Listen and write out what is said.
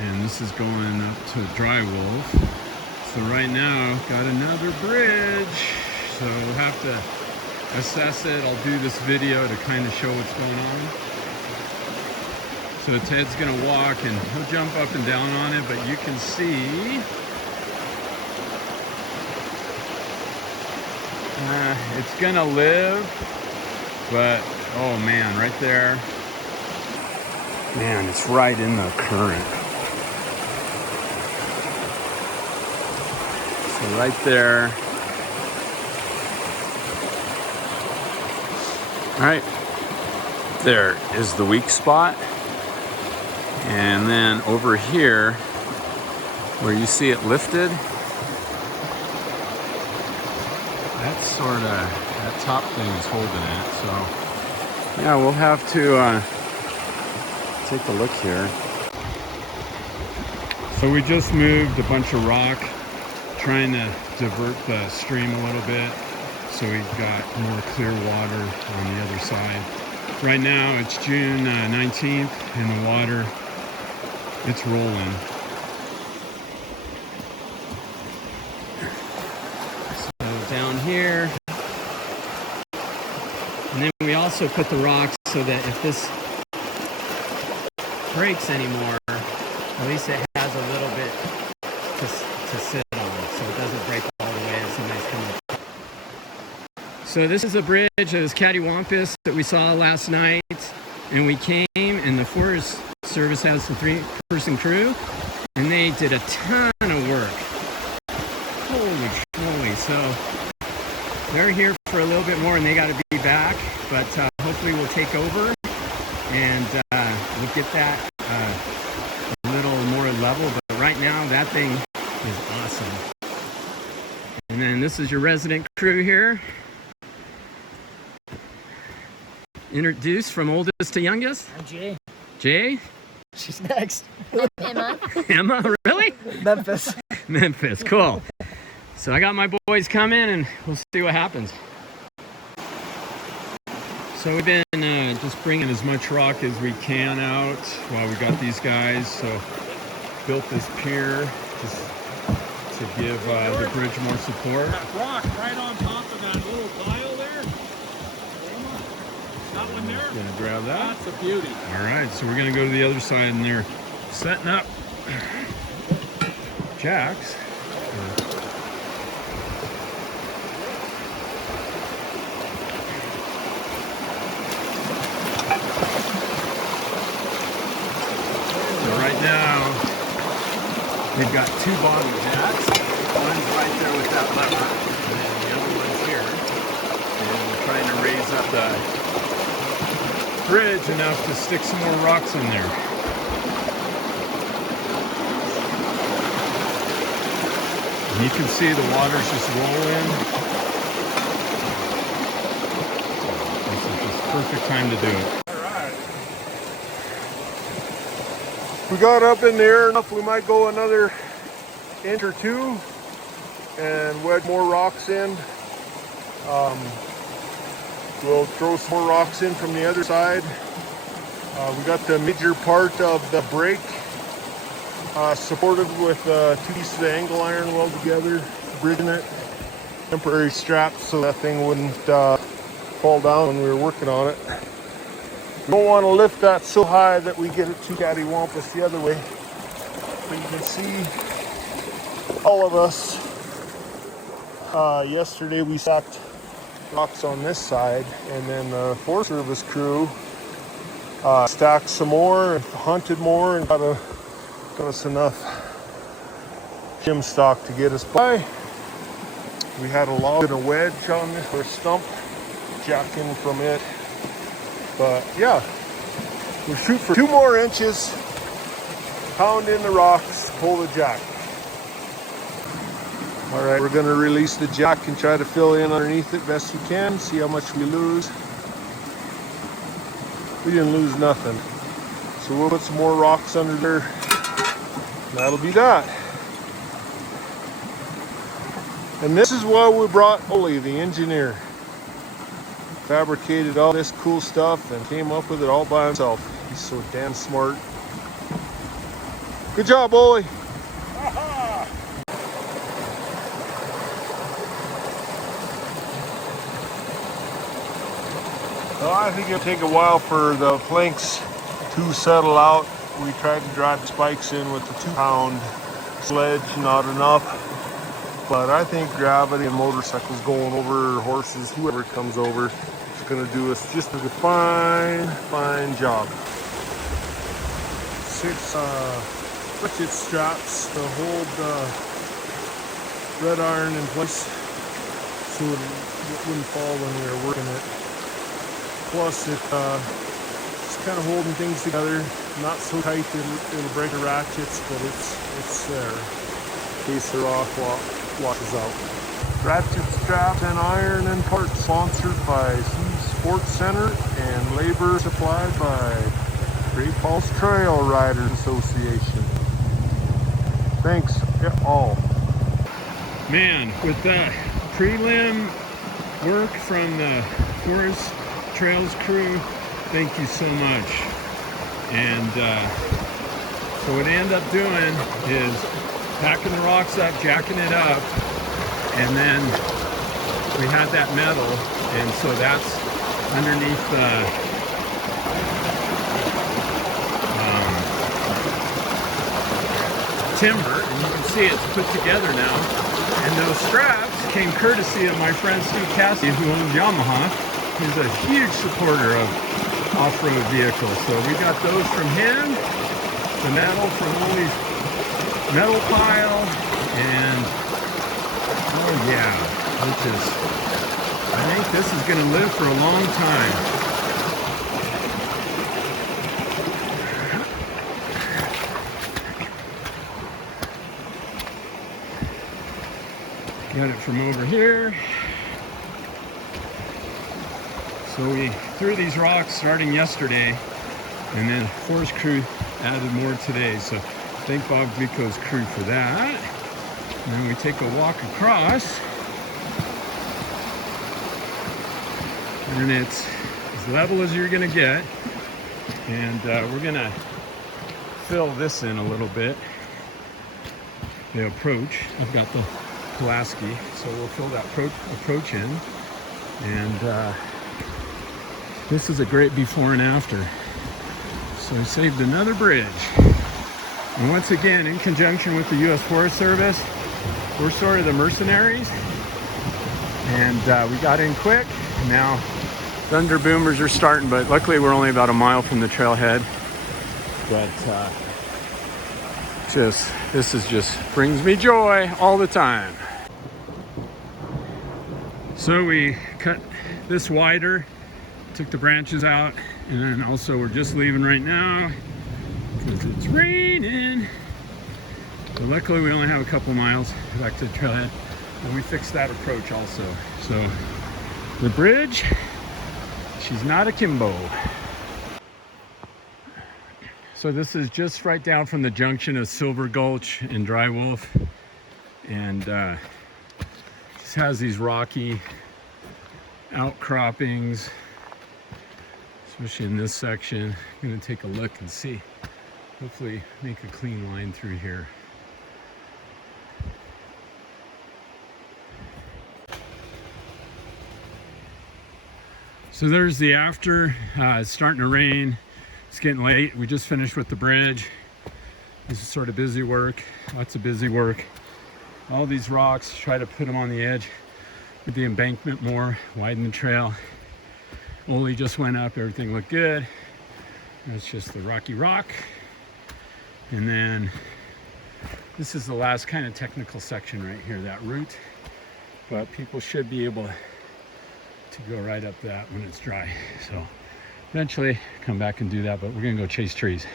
and this is going up to Dry Wolf. So right now, got another bridge. So we'll have to assess it. I'll do this video to kind of show what's going on. So Ted's gonna walk and he'll jump up and down on it, but you can see it's gonna live, but oh man, right there. Man, it's right in the current. So right there. All right, there is the weak spot. And then over here, where you see it lifted, that's sort of, that top thing is holding it. So yeah, we'll have to take a look here. So we just moved a bunch of rock, trying to divert the stream a little bit so we've got more clear water on the other side. Right now it's June 19th and the water, it's rolling. So down here, and then we also put the rocks so that if this breaks anymore, at least it has a little bit to sit on, so it doesn't break all the way as somebody's coming up. So this is a bridge that is cattywampus that we saw last night, and we came, and the Forest Service has a 3-person crew, and they did a ton of work. Holy moly! So they're here for a little bit more, and they got to be back, but hopefully we'll take over, and we'll get that a little more level. But right now, that thing is awesome. And then this is your resident crew here. Introduce from oldest to youngest. I'm Jay. Jay? She's next. Emma. Emma, really? Memphis. Memphis, cool. So I got my boys coming and we'll see what happens. So we've been just bringing as much rock as we can out while we got these guys. So built this pier just to give the bridge more support. That rock right on top of that little tile there. That one there. Gonna grab that. That's a beauty. All right, so we're gonna go to the other side and they're setting up jacks. So right now, we've got 2 bottom jacks. One's right there with that lever, and then the other one's here. And we're trying to raise up the bridge enough to stick some more rocks in there. And you can see the water's just rolling. This is just perfect time to do it. We got up in there enough, we might go another inch or 2 and wedge more rocks in. We'll throw some more rocks in from the other side. We got the major part of the break supported with 2 pieces of angle iron welded together, bridging it, temporary straps so that thing wouldn't fall down when we were working on it. We don't want to lift that so high that we get it too cattywampus the other way. But you can see all of us, yesterday we stacked rocks on this side, and then the Forest Service crew stacked some more and hunted more and got us enough gym stock to get us by. We had a log and a wedge on this, or a stump, jacking from it. But yeah, we'll shoot for 2 more inches, pound in the rocks, pull the jack. All right, we're gonna release the jack and try to fill in underneath it best we can, see how much we lose. We didn't lose nothing. So we'll put some more rocks under there. That'll be that. And this is why we brought Ole, the engineer. Fabricated all this cool stuff and came up with it all by himself. He's so damn smart. Good job, Ole. Well, I think it'll take a while for the planks to settle out. We tried to drive the spikes in with the 2-pound sledge, not enough. But I think gravity and motorcycles going over, horses, whoever comes over, is going to do us just a fine job. 6 ratchet straps to hold the red iron in place so it wouldn't fall when we were working it. Plus it's kind of holding things together, not so tight that it'll break the ratchets, but it's there in case the rock washes out. Ratchet straps and iron and parts sponsored by Sea Sports Center and labor supplied by Great Falls Trail Riders Association. Thanks all. Man, with that prelim work from the Forest Trails crew, thank you so much. And so what I end up doing is packing the rocks up, jacking it up, and then we had that metal, and so that's underneath the timber, and you can see it's put together now. And those straps came courtesy of my friend Stu Cassidy, who owns Yamaha. He's a huge supporter of off-road vehicles. So we got those from him, the metal from Ole's metal pile, and oh yeah, I think this is going to live for a long time. Got it from over here. So we threw these rocks starting yesterday, and then Forest crew added more today. So thank Bob Glico's crew for that. And then we take a walk across, and it's as level as you're gonna get. And we're gonna fill this in a little bit. The approach, I've got the Pulaski, so we'll fill that approach in. And this is a great before and after. So we saved another bridge. And once again, in conjunction with the U.S. Forest Service, we're sort of the mercenaries. And we got in quick. Now thunder boomers are starting, but luckily we're only about a mile from the trailhead. But this is just brings me joy all the time. So we cut this wider, took the branches out, and then also we're just leaving right now because it's raining. But luckily we only have a couple miles back to the trailhead, and we fixed that approach also. So the bridge, she's not akimbo. So this is just right down from the junction of Silver Gulch and Dry Wolf, and just has these rocky outcroppings, especially in this section. I'm going to take a look and see, hopefully make a clean line through here. So there's the after. It's starting to rain. It's getting late. We just finished with the bridge. This is sort of busy work, lots of busy work. All these rocks, try to put them on the edge with the embankment more, widen the trail. Ole just went up, everything looked good. That's just the rocky rock. And then this is the last kind of technical section right here, that route. But people should be able to go right up that when it's dry. So eventually come back and do that, but we're gonna go chase trees.